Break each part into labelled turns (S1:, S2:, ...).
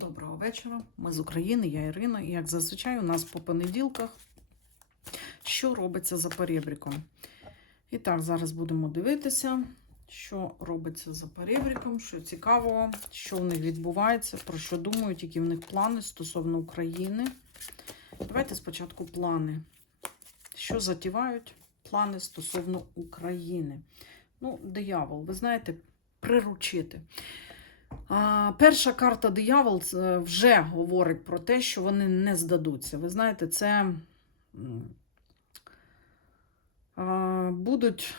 S1: Доброго вечора. Ми з України, я Ірина. І як зазвичай, у нас по понеділках, що робиться за перебріком. І так, зараз будемо дивитися, що робиться за перебріком, що цікавого, що в них відбувається, про що думають, які в них плани стосовно України. Давайте спочатку плани. Що затівають плани стосовно України? Ну, диявол, ви знаєте, приручити. Перша карта диявол вже говорить про те, що вони не здадуться. Ви знаєте, це будуть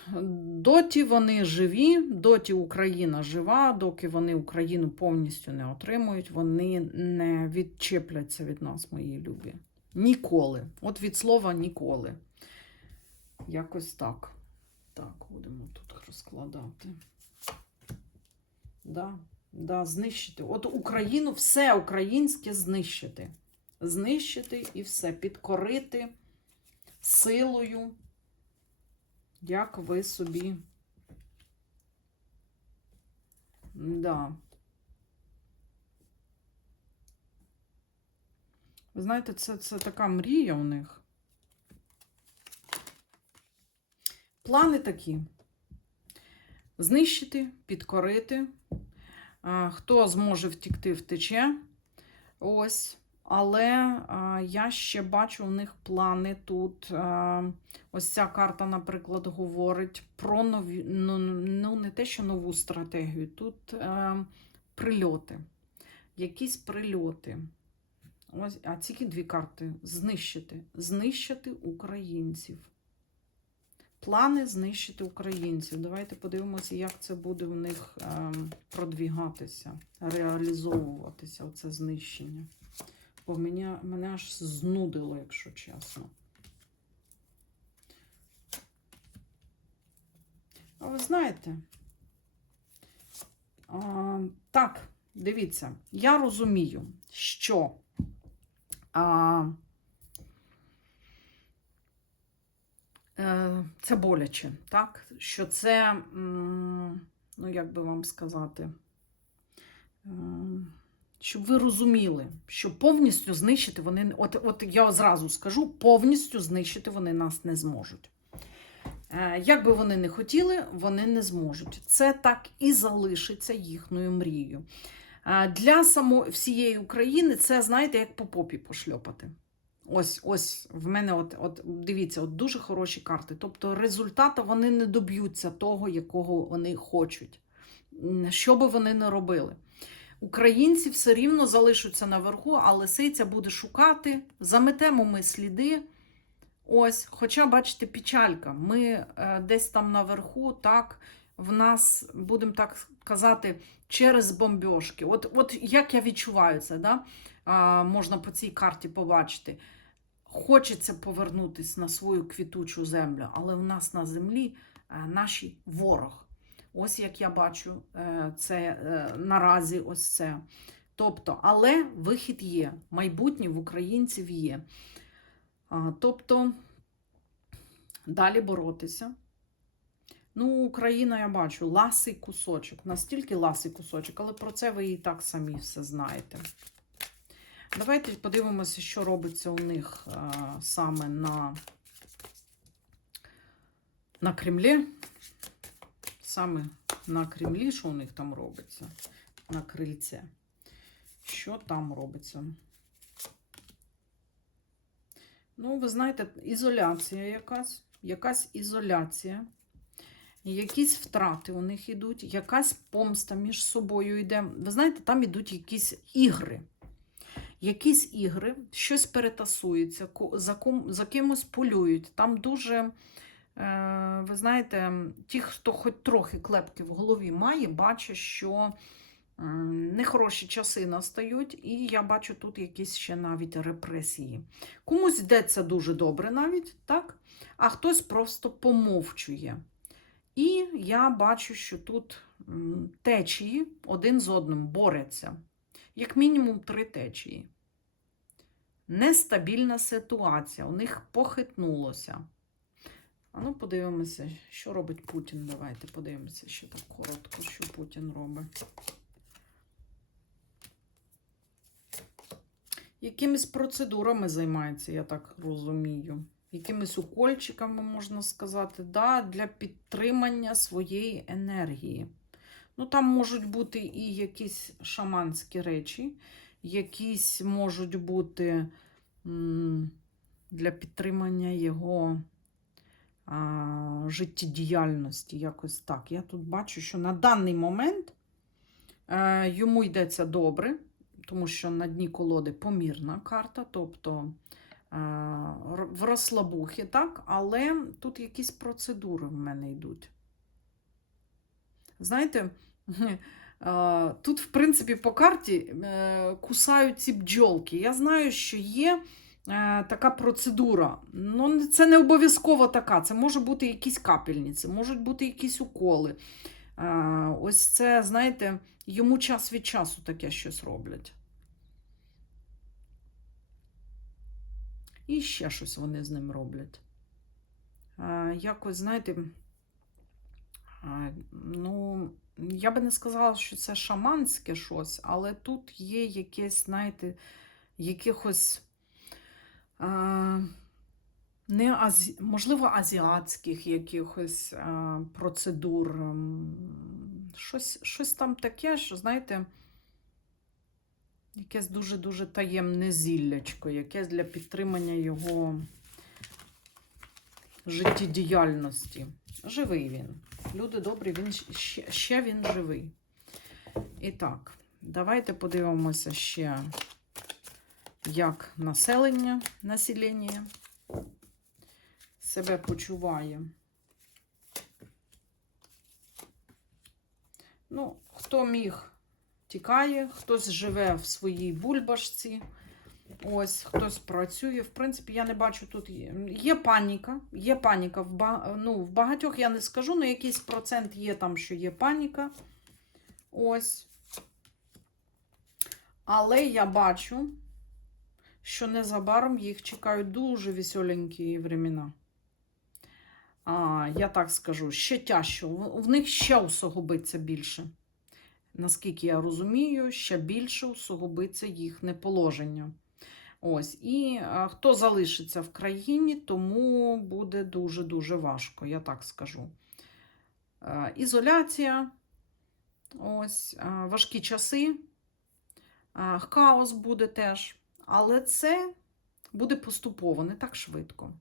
S1: доті вони живі, доті Україна жива, доки вони Україну повністю не отримують, вони не відчепляться від нас, мої любі. Ніколи. От від слова ніколи. Якось так. Так, будемо тут розкладати. Да. Да, знищити. От Україну, все українське знищити. Знищити і все. Підкорити силою, як ви собі. Да. Ви знаєте, це, це така мрія у них. Плани такі: знищити, підкорити. А, Хто зможе втікти, втече. Ось. Але а, я ще бачу у них плани тут. А, ось ця карта, наприклад, говорить про нові, ну, ну не те, що нову стратегію. Тут прильоти. Якісь прильоти. Ось, а ці дві карти знищити. Знищити українців. Плани знищити українців. Давайте подивимося, як це буде в них е, продвігатися, реалізовуватися, оце знищення. Бо мене, мене аж знудило, якщо чесно. А ви знаєте? А, так, дивіться, я розумію, що. А, Е, це боляче, так? Що це, ну як би вам сказати, е, щоб ви розуміли, що повністю знищити вони, от, от я зразу скажу, повністю знищити вони нас не зможуть. Е, як би вони не хотіли, вони не зможуть. Це так і залишиться їхньою мрією. Для само всієї України це, знаєте, як по попі пошльопати. Ось ось в мене, от, от дивіться, от дуже хороші карти. Тобто результату вони не доб'ються того, якого вони хочуть. Що би вони не робили. Українці все рівно залишаться наверху, а лисиця буде шукати, заметемо ми сліди. Ось, Хоча, бачите, печалька. Ми е, десь там наверху, так, в нас, будемо так казати, через бомбьошки. От от як я відчуваю це, да? а, можна по цій карті побачити. Хочеться повернутися на свою квітучу землю, але у нас на землі е, наші ворог. Ось як я бачу е, це е, наразі ось це. Тобто, але вихід є, майбутнє в українців є. Тобто, далі боротися. Ну, Україна, я бачу, ласий кусочок. Настільки ласий кусочок, але про це ви і так самі все знаєте. Давайте подивимося, що робиться у них а, саме на на Кремлі. Саме на Кремлі, що у них там робиться? На крильце. Що там робиться? Ну, ви знаєте, ізоляція якась, якась ізоляція. Якісь втрати у них йдуть, якась помста між собою йде. Ви знаєте, там йдуть якісь ігри. Якісь ігри, щось перетасується, за ком, за кимось полюють. Там дуже, е, ви знаєте, ті, хто хоч трохи клепки в голові має, бачать, що е, нехороші часи настають, і я бачу тут якісь ще навіть репресії. Комусь йдеться дуже добре навіть, так? а хтось просто помовчує. І я бачу, що тут течії один з одним борються. Як мінімум три течії. Нестабільна ситуація. У них похитнулося. А ну, подивимося, що робить Путін. Давайте подивимося ще так коротко, що Путін робить. якимись процедурами займається, я так розумію. Якимись укольчиками, можна сказати, да, для підтримання своєї енергії. Ну, там можуть бути і якісь шаманські речі, якісь можуть бути для підтримання його життєдіяльності. Якось так. Я тут бачу, що на даний момент е, йому йдеться добре, тому що на дні колоди помірна карта, тобто е, в розслабухі, так, але тут якісь процедури в мене йдуть. Знаєте, тут, в принципі, по карті е, кусають ці бджолки. Я знаю, що є е, така процедура. Ну, це не обов'язково така. Це може бути якісь капельниці, можуть бути якісь уколи. Е, Ось це, знаєте, йому час від часу таке щось роблять. І ще щось вони з ним роблять. Якось, знаєте, ну, я би не сказала, що це шаманське щось, але тут є якесь, знаєте, якихось, е, не азі... можливо, азіатських якихось е, процедур. Щось, щось там таке, що, знаєте, якесь дуже-дуже таємне зіллячко, якесь для підтримання його життєдіяльності. Живий він. Люди добрі, він ще, ще він живий. І так, давайте подивимося ще, як населення, населення себе почуває. Ну, хто міг, тікає, хтось живе в своїй бульбашці. Ось хтось працює. В принципі, я не бачу тут. Є, є паніка. Є паніка. В, ба... ну, в багатьох я не скажу, але якийсь процент є там, що є паніка. Ось. Але я бачу, що незабаром їх чекають дуже веселенькі времена. А, я так скажу, ще тяжче. В в них ще усугубиться більше. Наскільки я розумію, ще більше усугубиться їхнє положення. Ось, і а, хто залишиться в країні, тому буде дуже-дуже важко, я так скажу. Е, ізоляція, ось, е, важкі часи, е, хаос буде теж. Але це буде поступово, не так швидко.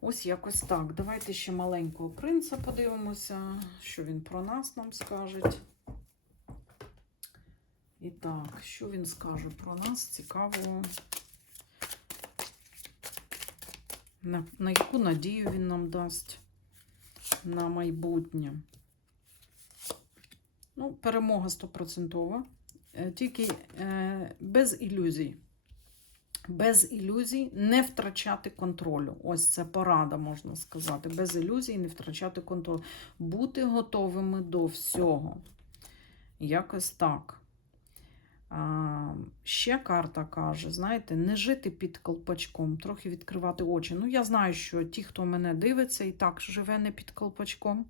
S1: Ось якось так. Давайте ще маленького принца подивимося, що він про нас нам скаже. І так, що він скаже про нас? Цікаво. На, на яку надію він нам дасть на майбутнє? Ну, перемога стопроцентова. Е, Тільки е, без ілюзій. Без ілюзій не втрачати контролю. Ось це порада, можна сказати. Без ілюзій не втрачати контроль. Бути готовими до всього. Якось так. Ще карта каже: знаєте, не жити під колпачком, трохи відкривати очі. Ну, я знаю, що ті, хто мене дивиться, і так живе не під колпачком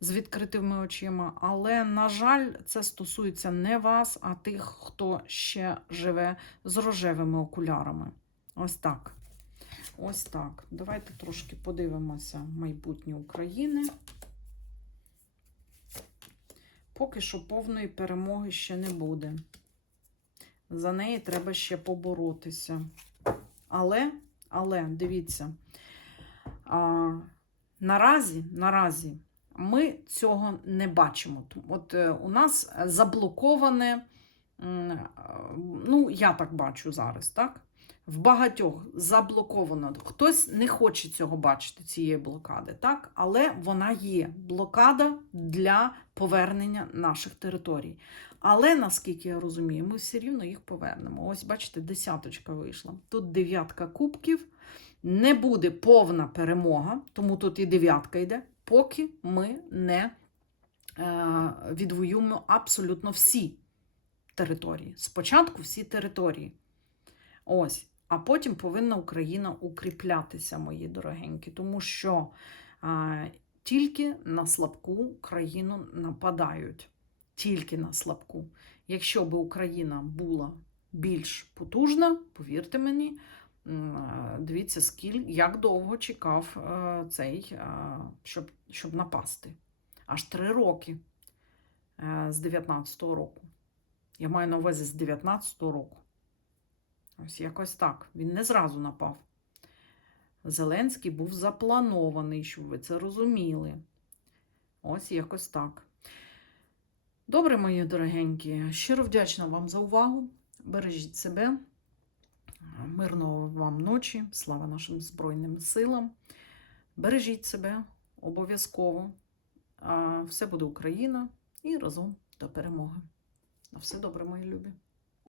S1: з відкритими очима. Але, на жаль, це стосується не вас, а тих, хто ще живе з рожевими окулярами. Ось так. Ось так. Давайте трошки подивимося майбутнє України. Поки що повної перемоги ще не буде. За неї треба ще поборотися. Але, але, дивіться, а, наразі, наразі ми цього не бачимо. От е, у нас заблоковане, е, ну, я так бачу зараз, так? В багатьох заблоковано. Хтось не хоче цього бачити, цієї блокади, так? Але вона є блокада для повернення наших територій. Але наскільки я розумію, ми все рівно їх повернемо. Ось, бачите, десяточка вийшла. Тут дев'ятка кубків. Не буде повна перемога, тому тут і дев'ятка йде, поки ми не е, відвоюємо абсолютно всі території. Спочатку всі території. Ось. А потім повинна Україна укріплятися, мої дорогенькі, тому що а, тільки на слабку країну нападають. Тільки на слабку. Якщо би Україна була більш потужна, повірте мені. Е, Дивіться, скіль, як довго чекав е, цей, е, щоб, щоб напасти. Аж три роки з 19-го року. Я маю на увазі з 19-го року. Ось якось так. Він не зразу напав. Зеленський був запланований, щоб ви це розуміли. Ось якось так. Добре, мої дорогенькі, щиро вдячна вам за увагу. Бережіть себе. Мирного вам ночі. Слава нашим Збройним силам. Бережіть себе обов'язково. Все буде Україна і разом до перемоги. На все добре, мої любі.